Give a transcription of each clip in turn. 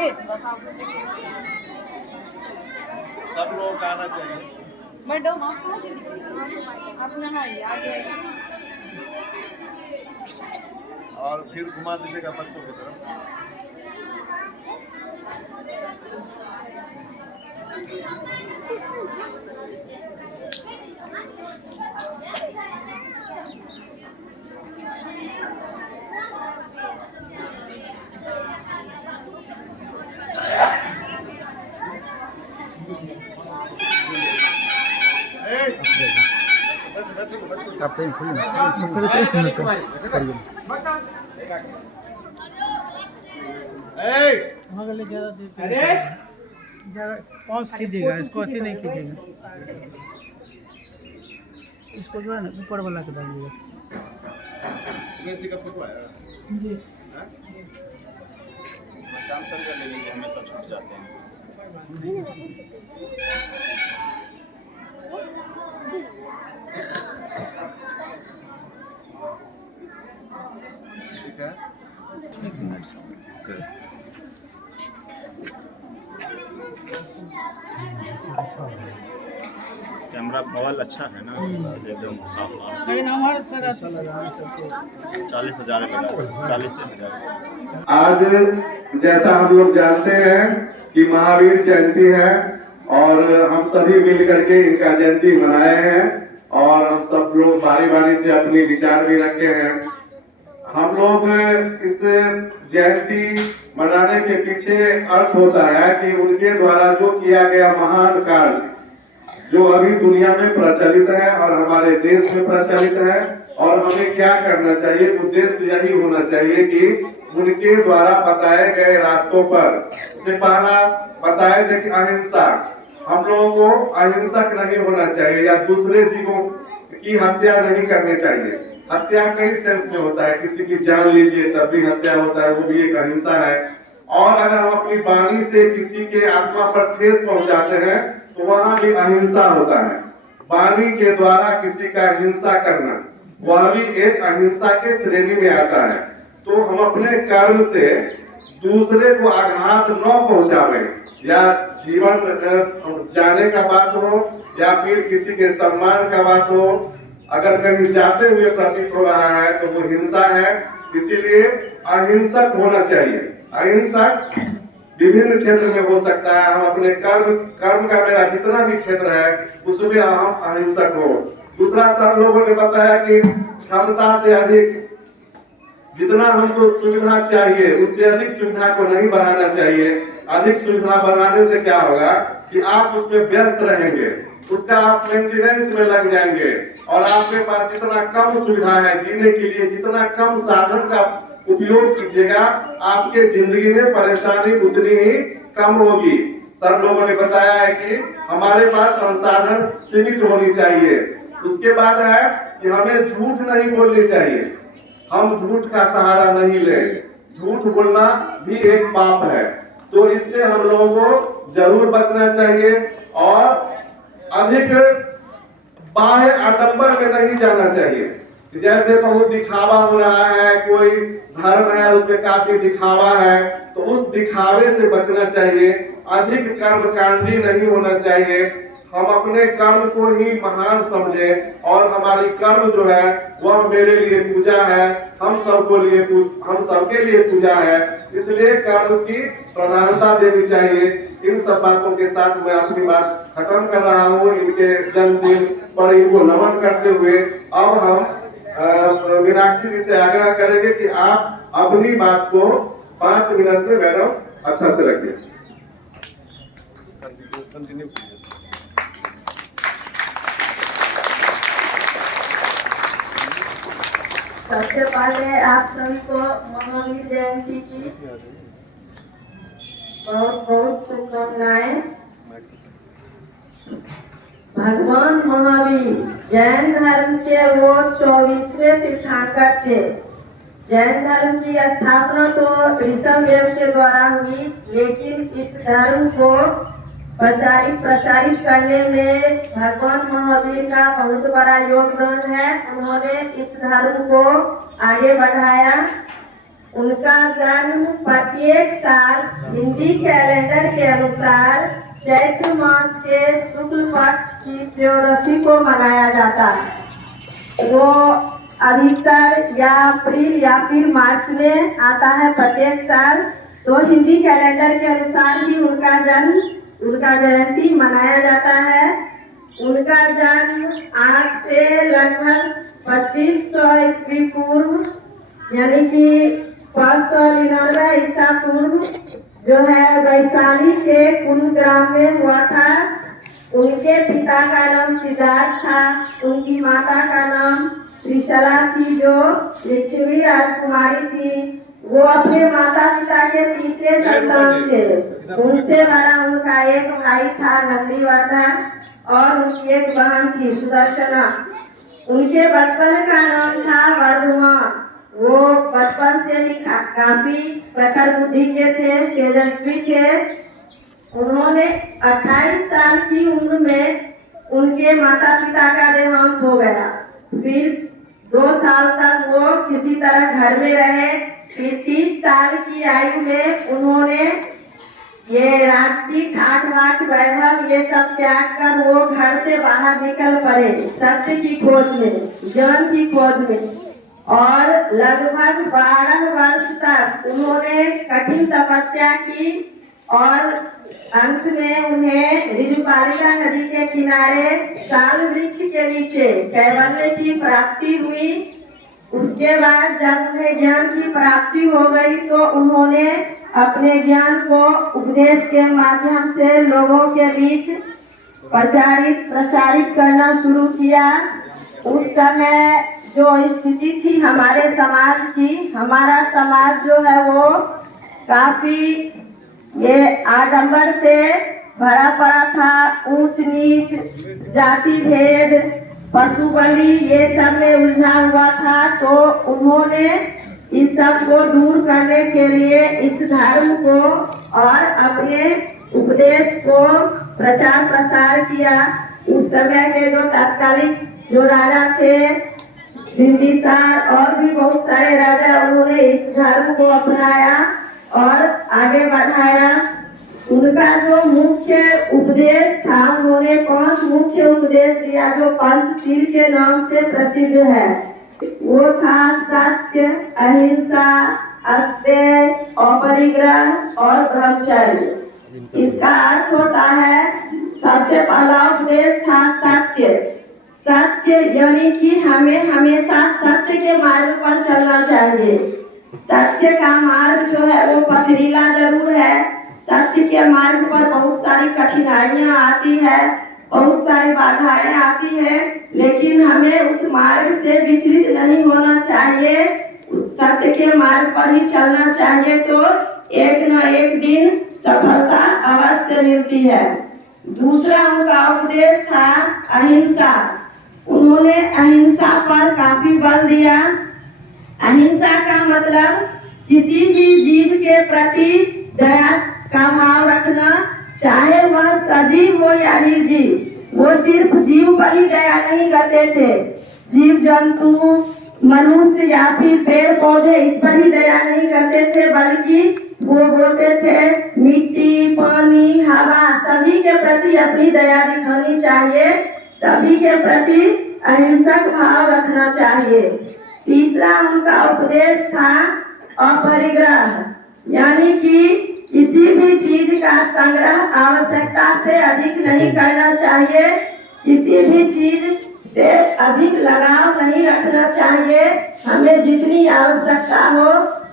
सब लोगों को आना चाहिए। मैडम अपना आगे और फिर घुमा दीजिएगा बच्चों की तरफ। अरे कौन खरीदेगा इसको, अच्छी नहीं खरीदेगा इसको, जो है ना ऊपर वाला के डालिएगा। सैमसंग का ले लीजिए, हमेशा छूट जाते हैं। ठीक है, कैमरा मोबाइल अच्छा है ना, एकदम साफ। 40,000 40,000। आज जैसा हम लोग जानते हैं कि महावीर जयंती है और हम सभी मिल करके इनका जयंती मनाए हैं और हम सब लोग बारी बारी से अपनी विचार भी रखे हैं। हम लोग इस जयंती मनाने के पीछे अर्थ होता है कि उनके द्वारा जो किया गया महान कार्य जो अभी दुनिया में प्रचलित है और हमारे देश में प्रचलित है, और हमें क्या करना चाहिए, उद्देश्य यही होना चाहिए कि उनके द्वारा बताए गए रास्तों पर से पहला बताए थे कि अहिंसा, हम लोगों को अहिंसक नहीं होना चाहिए या दूसरे जीवों की हत्या नहीं करनी चाहिए। हत्या कई सेंस में होता है, किसी की जान लीजिए तब भी हत्या होता है, वो भी एक अहिंसा है। और अगर हम अपनी वाणी से किसी के आत्मा पर ठेस पहुंचाते हैं तो वहां भी अहिंसा होता है। वाणी के द्वारा किसी का हिंसा करना वह भी एक अहिंसा के श्रेणी में आता है। तो हम अपने कर्म से दूसरे को आघात न पहुंचावे, या जीवन जाने का बात हो या फिर किसी के सम्मान का बात हो, अगर कहीं जाते हुए प्रतीत हो रहा है तो वो हिंसा है। इसीलिए अहिंसक होना चाहिए। अहिंसक विभिन्न क्षेत्र में हो सकता है। हम अपने कर्म का मेरा जितना भी क्षेत्र है उसमें हम अहिंसक हो। दूसरा, सब लोगों ने बताया कि क्षमता से अधिक जितना हमको सुविधा चाहिए उससे अधिक सुविधा को नहीं बढ़ाना चाहिए। अधिक सुविधा बढ़ाने से क्या होगा कि आप उसमें व्यस्त रहेंगे, उसका आप मेंटेनेंस में लग जाएंगे, और आपके पास जितना कम सुविधा है जीने के लिए, जितना कम साधन का उपयोग कीजिएगा, आपके जिंदगी में परेशानी उतनी ही कम होगी। सर लोगों ने बताया है कि हमारे पास संसाधन सीमित होनी चाहिए। उसके बाद है कि हमें झूठ नहीं बोलनी चाहिए, हम झूठ का सहारा नहीं ले। झूठ बोलना भी एक पाप है, तो इससे हम लोगों को जरूर बचना चाहिए और अधिक बाह्य आडंबर में नहीं जाना चाहिए। जैसे बहुत दिखावा हो रहा है, कोई धर्म है उसमें काफी दिखावा है, तो उस दिखावे से बचना चाहिए। अधिक कर्मकांडी नहीं होना चाहिए। हम अपने कर्म को ही महान समझें और हमारी कर्म जो है वह मेरे लिए पूजा है, हम सबके लिए पूजा है, इसलिए कर्म की प्रधानता देनी चाहिए। इन सब बातों के साथ मैं अपनी बात खत्म कर रहा हूँ। इनके जन्मदिन पर इनको नमन करते हुए अब हम मीनाक्षी जी से आग्रह करेंगे कि आप अपनी बात को 5 मिनट में मैडम अच्छा से रखिए। सबसे पहले आप सभी को महावीर जयंती की बहुत बहुत शुभकामनाएं। भगवान महावीर जैन धर्म के वो 24वें तीर्थंकर थे। जैन धर्म की स्थापना तो ऋषभदेव के द्वारा हुई, लेकिन इस धर्म को प्रसारित करने में भगवान महावीर का बहुत बड़ा योगदान है। उन्होंने इस धर्म को आगे बढ़ाया उनका जन्म प्रत्येक साल हिंदी कैलेंडर के अनुसार चैत्र मास के शुक्ल पक्ष की त्रयोदशी को मनाया जाता है। वो अधिकतर या अप्रैल या फिर मार्च में आता है प्रत्येक साल। तो हिंदी कैलेंडर के अनुसार ही उनका जयंती मनाया जाता है। उनका जन्म आज से लगभग 2500 ईस्वी पूर्व यानी कि 599 ईसा पूर्व जो है वैशाली के कुल ग्राम में हुआ था। उनके पिता का नाम सिद्धार्थ था, उनकी माता का नाम त्रिशला थी जो लिच्छवी राजकुमारी थी। वो अपने माता पिता के तीसरे संतान थे। उनसे बड़ा उनका एक भाई था नंदीवर्धन और उनकी एक बहन थी सुदर्शना। उनके बचपन का नाम था वर्धमान। वो बचपन से ही काफी प्रखर बुद्धि के थे, तेजस्वी थे। उन्होंने 28 साल की उम्र में उनके माता पिता का देहांत हो गया। फिर 2 साल तक वो किसी तरह घर में रहे। फिर 30 साल की आयु में उन्होंने ये राजसी ठाट बाट वैभव ये सब त्याग कर वो घर से बाहर निकल पड़े सत्य की खोज में, ज्ञान की खोज में। और लगभग 12 वर्ष तक उन्होंने कठिन तपस्या की और अंत में उन्हें ऋजुपालिका नदी के किनारे साल वृक्ष के नीचे कैवल्य की प्राप्ति हुई। उसके बाद जब उन्हें ज्ञान की प्राप्ति हो गई तो उन्होंने अपने ज्ञान को उपदेश के माध्यम से लोगों के बीच प्रसारित करना शुरू किया। उस समय जो स्थिति थी हमारे समाज की, हमारा समाज जो है वो काफी ये आडंबर से भरा पड़ा था। ऊंच नीच, जाति भेद, पशु बलि ये सब में उलझा हुआ था। तो उन्होंने इस सब को दूर करने के लिए इस धर्म को और अपने उपदेश को प्रचार प्रसार किया। उस समय के जो तत्कालिक जो राजा थे बिंबिसार और भी बहुत सारे राजा, उन्होंने इस धर्म को अपनाया और आगे बढ़ाया। उनका जो मुख्य उपदेश था, उन्होंने 5 मुख्य उपदेश दिया जो पंचशील के नाम से प्रसिद्ध है। वो था सत्य, अहिंसा, अस्तेय, अपरिग्रह और ब्रह्मचर्य। इसका अर्थ होता है, सबसे पहला उपदेश था सत्य। सत्य यानी कि हमें हमेशा सत्य के मार्ग पर चलना चाहिए। सत्य का मार्ग जो है वो पथरीला जरूर है। सत्य के मार्ग पर बहुत सारी कठिनाइयां आती है, बहुत सारी बाधाएं आती है, लेकिन हमें उस मार्ग से विचलित नहीं होना चाहिए। सत्य के मार्ग पर ही चलना चाहिए तो एक न एक दिन सफलता अवश्य मिलती है। दूसरा उनका उपदेश था अहिंसा। उन्होंने अहिंसा पर काफी बल दिया। अहिंसा का मतलब किसी भी जीव के प्रति दया का भाव रखना, चाहे वह सजीव हो या निर्जीव। वो सिर्फ जीव पर ही दया नहीं करते थे, जीव जंतु, मनुष्य या फिर पेड़ पौधे इस पर ही दया नहीं करते थे, बल्कि वो बोलते थे मिट्टी, पानी, हवा सभी के प्रति अपनी दया दिखानी चाहिए, सभी के प्रति अहिंसक भाव रखना चाहिए। तीसरा उनका उपदेश था अपरिग्रह, यानी कि किसी भी चीज का संग्रह आवश्यकता से अधिक नहीं करना चाहिए, किसी भी चीज से अधिक लगाव नहीं रखना चाहिए। हमें जितनी आवश्यकता हो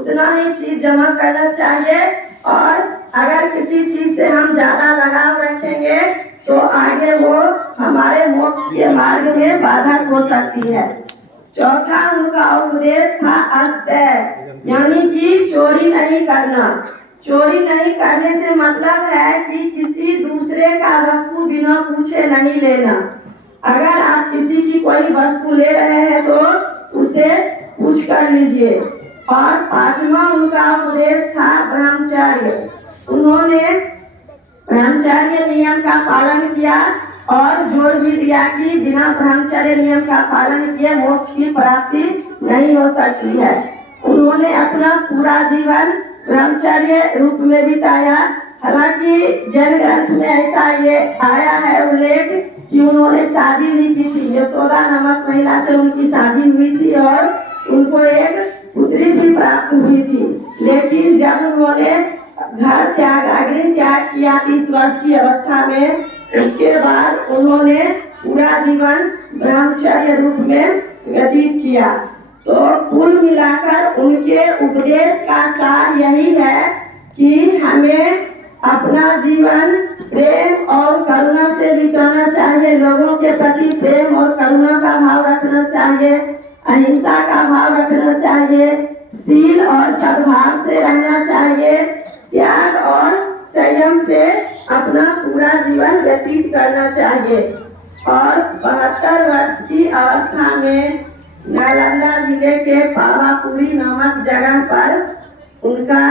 उतना ही चीज जमा करना चाहिए, और अगर किसी चीज से हम ज्यादा लगाव रखेंगे तो आगे वो हमारे मोक्ष के मार्ग में बाधक हो सकती है। चौथा उनका उपदेश था अस्तेय, यानी कि चोरी नहीं करना। चोरी नहीं करने से मतलब है कि किसी दूसरे का वस्तु बिना पूछे नहीं लेना। अगर आप किसी की कोई वस्तु ले रहे हैं तो उसे पूछ कर लीजिए। और पांचवा उनका उपदेश था ब्रह्मचर्य। उन्होंने ब्रह्मचर्य नियम का पालन किया और जोर भी दिया कि बिना ब्रह्मचर्य नियम का पालन किए मोक्ष की प्राप्ति नहीं हो सकती है। उन्होंने अपना पूरा जीवन ब्रह्मचर्य रूप में बिताया। हालांकि जैन ग्रंथ में ऐसा ये आया है उल्लेख कि उन्होंने शादी भी की थी। यशोदा नामक महिला से उनकी शादी हुई थी और उनको एक पुत्री भी प्राप्त हुई थी। लेकिन जब उन्होंने घर त्याग अग्नि त्याग किया 30 वर्ष की अवस्था में, उसके बाद उन्होंने पूरा जीवन ब्रह्मचर्य रूप में व्यतीत किया। तो कुल मिलाकर उनके उपदेश का सार यही है कि हमें अपना जीवन प्रेम और करुणा से बिताना चाहिए। लोगों के प्रति प्रेम और करुणा का भाव रखना चाहिए, अहिंसा का भाव रखना चाहिए, शील और सद्भाव से रहना चाहिए, त्याग और संयम से अपना पूरा जीवन व्यतीत करना चाहिए। और 72 वर्ष की अवस्था में नालंदा जिले के पावापुरी नामक जगह पर उनका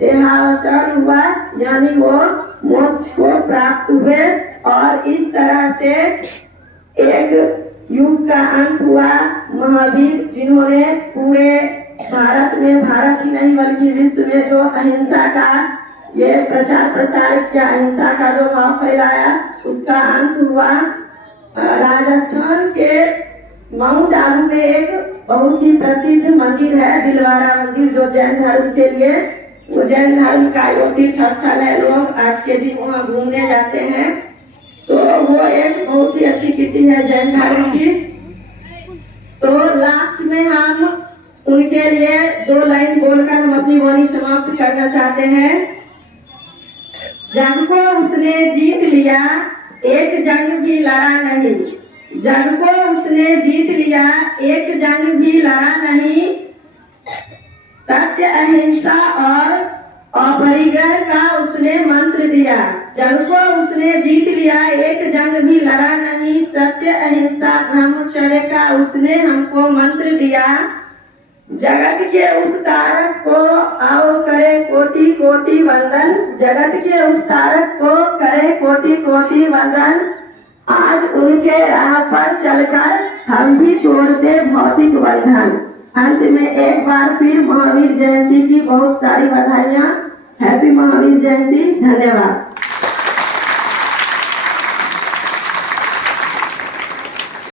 देहावसान हुआ, यानी वो मोक्ष को प्राप्त हुए। और इस तरह से एक युग का अंत हुआ। महावीर जिन्होंने पूरे भारत में, भारत ही नहीं बल्कि विश्व में जो अहिंसा का ये प्रचार प्रसार किया, अहिंसा का जो भाव फैलाया, उसका अंत हुआ। राजस्थान के माउंट आबू में एक बहुत ही प्रसिद्ध मंदिर है, दिलवारा मंदिर, जो जैन धर्म के लिए, वो जैन धर्म का वो तीर्थ स्थल है। लोग आज के दिन वहाँ घूमने जाते हैं। तो वो एक बहुत ही अच्छी कीर्ति है जैन धर्म की। तो लास्ट में हम उनके लिए 2 लाइन बोलकर हम अपनी वाणी समाप्त करना चाहते हैं। जग को उसने जीत लिया, एक जंग भी लड़ा नहीं। जग को उसने जीत लिया, एक जंग भी लड़ा नहीं। सत्य, अहिंसा और अपरिग्रह का उसने मंत्र दिया। जग को उसने जीत लिया, एक जंग भी लड़ा नहीं। सत्य, अहिंसा, ब्रह्मचर्य का उसने हमको मंत्र दिया। जगत के उस तारक को आओ करे कोटि कोटि वंदन। जगत के उस तारक को करे कोटि कोटि वंदन। आज उनके राह पर चलकर हम भी तोड़ते भौतिक बंधन। अंत में एक बार फिर महावीर जयंती की बहुत सारी बधाइयाँ। हैप्पी महावीर जयंती। धन्यवाद।